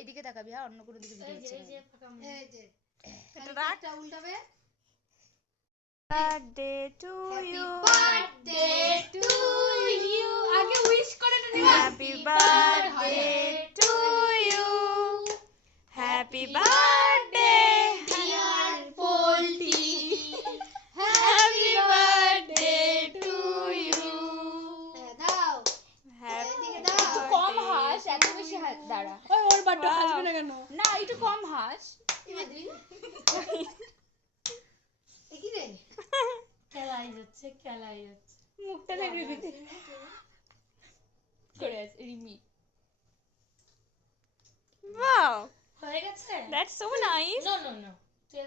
এইদিকে তাকাবি, হ্যাঁ, অন্য কোনো দিকে ভিডিও হচ্ছে না। এই যে এটা রাখ। এটা উল্টাবে। Birthday to you, birthday to you, আগে উইশ করে নে। Happy birthday to you, happy birthday dear Polti, happy birthday to you. দাও এদিকে দাও। একটু কম হাস, এত বেশি দাঁড়া। ওই ওর বার্থডে হাসবে না কেন? না একটু কম হাস। এবার দিবি না? এ কি রে? খেলাই যাচ্ছে। মুখটা দেখে দিতে করে আছে রিমি। Wow, হয়ে গেছে? that's so nice. নো তুই